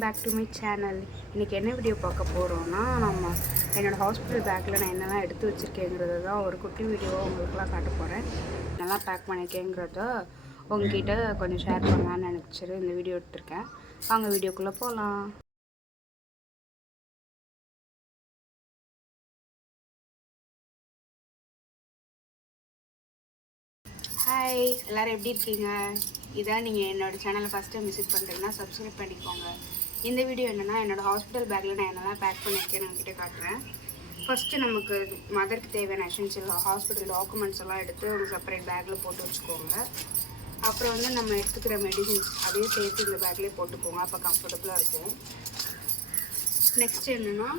Welcome back to my channel. இன்றைக்கி என்ன video பார்க்க போகிறோன்னா, என்னோடய ஹாஸ்பிட்டல் பேக்கில் நான் என்னெல்லாம் எடுத்து வச்சுருக்கேங்கிறது தான் ஒரு குட்டி வீடியோவாக உங்களுக்குலாம் காட்ட போகிறேன். நல்லா பேக் பண்ணியிருக்கேங்கிறத உங்ககிட்ட கொஞ்சம் ஷேர் பண்ணலான்னு நினச்சிரு இந்த வீடியோ எடுத்திருக்கேன். வாங்க வீடியோக்குள்ளே போகலாம். ஹாய், எல்லோரும் எப்படி இருக்கீங்க? இதான் நீங்கள் என்னோடய சேனலை ஃபஸ்ட் டைம் விசிட் பண்ணுறீங்கன்னா சப்ஸ்கிரைப் பண்ணிக்கோங்க. இந்த வீடியோ என்னென்னா, என்னோடய ஹாஸ்பிட்டல் பேக்கில் நான் என்னெல்லாம் பேக் பண்ணியிருக்கேன்னு உங்ககிட்ட காட்டுறேன். ஃபஸ்ட்டு நமக்கு மதருக்கு தேவையான எசென்ஷியல் ஹாஸ்பிட்டல் டாக்குமெண்ட்ஸ் எல்லாம் எடுத்து ஒரு செப்பரேட் பேக்கில் போட்டு வச்சுக்கோங்க. அப்புறம் வந்து நம்ம எடுத்துக்கிற மெடிசின்ஸ் அதையும் சேர்த்து இந்த பேக்லேயே போட்டுக்கோங்க, அப்போ கம்ஃபர்டபுளாக இருக்கும். நெக்ஸ்ட் என்னென்னா,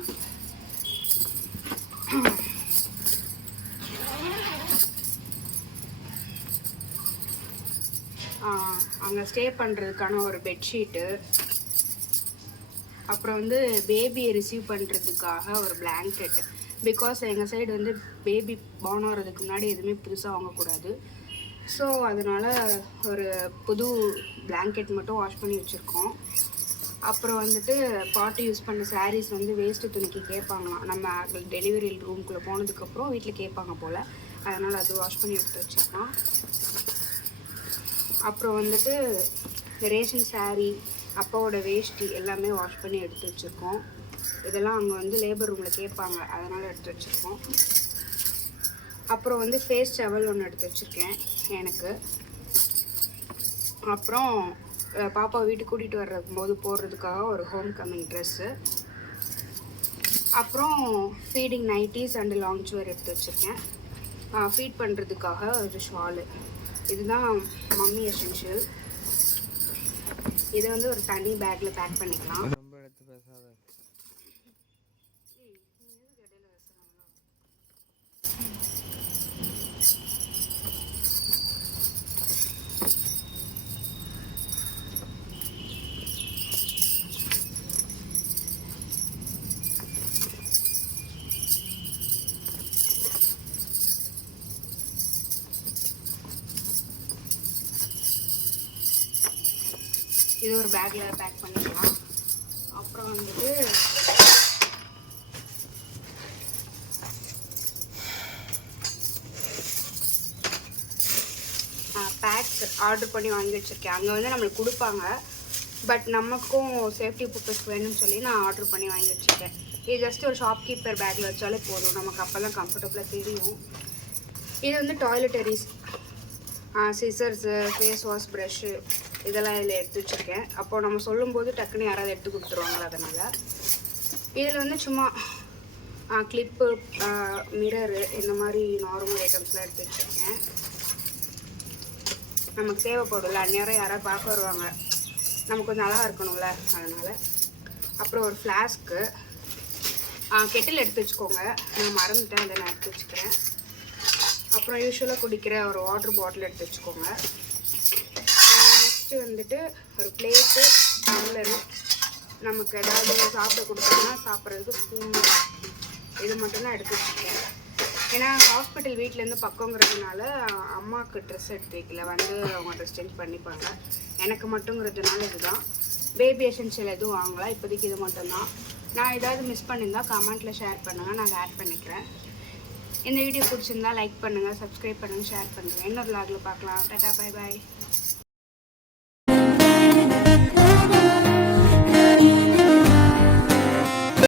அங்கே ஸ்டே பண்ணுறதுக்கான ஒரு பெட்ஷீட்டு, அப்புறம் வந்து பேபியை ரிசீவ் பண்ணுறதுக்காக ஒரு பிளாங்கெட். பிகாஸ் எங்கள் சைடு வந்து பேபி பார்ன் ஆகிறதுக்கு முன்னாடி எதுவுமே புதுசாக வாங்கக்கூடாது. ஸோ அதனால் ஒரு புது பிளாங்கெட் மட்டும் வாஷ் பண்ணி வச்சுருக்கோம். அப்புறம் வந்துட்டு பாட்டி யூஸ் பண்ண சாரீஸ் வந்து வேஸ்ட்டு துணிக்கு கேட்பாங்களாம். நம்ம டெலிவரி ரூம்குள்ளே போனதுக்கப்புறம் வீட்டில் கேட்பாங்க போல், அதனால் அது வாஷ் பண்ணி எடுத்து வச்சுருக்கோம். அப்புறம் வந்துட்டு ரேஷன் சாரீ, அப்பாவோட வேஷ்டி எல்லாமே வாஷ் பண்ணி எடுத்து வச்சுருக்கோம். இதெல்லாம் அங்கே வந்து லேபர் ரூமில் கேட்பாங்க, அதனால் எடுத்து வச்சுருக்கோம். அப்புறம் வந்து ஃபேஸ் டவல் ஒன்று எடுத்து வச்சுருக்கேன் எனக்கு. அப்புறம் பாப்பாவை வீட்டுக்கு கூட்டிகிட்டு வர்றபோது போடுறதுக்காக ஒரு ஹோம் கம்மிங் ட்ரெஸ்ஸு. அப்புறம் ஃபீடிங் நைட்டிஸ் அண்டு லாங் சுவர் எடுத்து வச்சுருக்கேன். ஃபீட் பண்ணுறதுக்காக ஒரு ஷாலு. இதுதான் மம்மி எசென்ஷியல். இதை வந்து ஒரு தனி பேக்கில் பேக் பண்ணிக்கலாம். இது ஒரு பேக்கில் பேக் பண்ணிக்கலாம். அப்புறம் வந்துட்டு பேக்ஸ் ஆர்டர் பண்ணி வாங்கி வச்சுருக்கேன். அங்கே வந்து நம்மளுக்கு கொடுப்பாங்க, பட் நமக்கும் சேஃப்டி பர்பஸ் வேணும்னு சொல்லி நான் ஆர்டர் பண்ணி வாங்கி வச்சுருக்கேன். இது ஜஸ்ட் ஒரு ஷாப்கீப்பர் பேக்கில் வச்சாலே போதும், நமக்கு அப்போ தான் கம்ஃபர்டபுளாக தெரியும். இது வந்து டாய்லெட்டரிஸ், சிசர்ஸு, ஃபேஸ் வாஷ், ப்ரஷ்ஷு இதெல்லாம் இதில் எடுத்து வச்சுருக்கேன். அப்போது நம்ம சொல்லும்போது டக்குன்னு யாராவது எடுத்து கொடுத்துருவாங்களா, அதனால். இதில் வந்து சும்மா கிளிப்பு, மிரரு, இந்த மாதிரி நார்மல் ஐட்டம்ஸ்லாம் எடுத்து வச்சுருக்கேன். நமக்கு தேவைப்படும்ல, அந்நேரம் யாராவது பார்க்க வருவாங்க, நமக்கு கொஞ்சம் அழகாக இருக்கணும்ல, அதனால். அப்புறம் ஒரு ஃப்ளாஸ்க்கு, கெட்டில் எடுத்து வச்சுக்கோங்க. நான் மறந்துட்டேன், அதை நான் எடுத்து வச்சுக்கிறேன். அப்புறம் யூஸ்வலாக குடிக்கிற ஒரு வாட்டர் பாட்டில் எடுத்து வச்சுக்கோங்க. நெக்ஸ்ட்டு வந்துட்டு ஒரு பிளேட்டு, டம்ளரு, நமக்கு ஏதாவது சாப்பிட கொடுத்தோம்னா சாப்பிட்றதுக்கு ஸ்பூன், இது மட்டும்தான் எடுத்து வச்சுக்கேன். ஏன்னா ஹாஸ்பிட்டல் வீட்டிலேருந்து பக்கங்கிறதுனால அம்மாவுக்கு ட்ரெஸ் எடுத்து வைக்கல, வந்து அவங்க ட்ரெஸ் சேஞ்ச் பண்ணிப்பாங்க. எனக்கு மட்டுங்கிறதுனால இதுதான். பேபி எசென்ஷியல் எதுவும் வாங்கலாம், இப்போதைக்கு இது மட்டும்தான். நான் ஏதாவது மிஸ் பண்ணியிருந்தால் கமெண்ட்டில் ஷேர் பண்ணுங்கள், நான் அதை ஆட் பண்ணிக்கிறேன். இந்த வீடியோ பிடிச்சிருந்தா லைக் பண்ணுங்கள், சப்ஸ்கிரைப் பண்ணுங்கள், ஷேர் பண்ணுங்கள். இன்னொரு வ்ளாகில் பார்க்கலாம். Tata, bye bye.